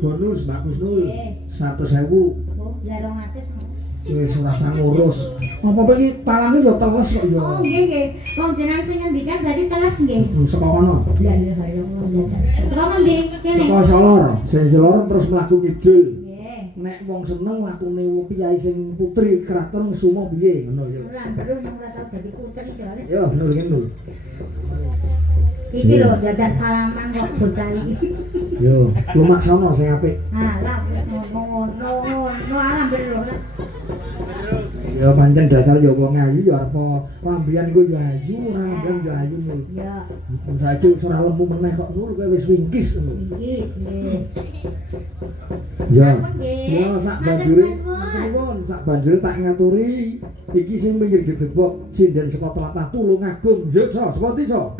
bonus Mbak Kusnul 100.000. Wis ora ngurus. Apa iki talange ya teles kok ya. Oh nggih nggih. Wong jenengan sing ngendikan berarti teles nggih. Saka kono. La ilaha illallah. Saka ndi? Kene. Saka Solor, sing Solor terus mlaku kidul. Nggih. Nek wong seneng lakune piyai sing putri kraton sumo piye ngono ya. Ora perlu yang ora tau dadi putri jare. Yo bener ngene. Iki lho dadak salaman kok bocah iki. Yo, lumak sono sing apik. Alah wis ngono alam bener. Ya pancen dasar ya wong ayu ya apa lambian ku ya ayu, ora lambian ya ayu. Ya. Saiki wis ora lemu meneh kok ngono kowe wis wingkis ngono. Wingkis nggih. Ya. Ya sak banjure. Nuwun sak banjure tak ngaturi iki sing pinggir gedebok sinden saka tlatah Tulungagung. Yo, so, sapa ndi, so?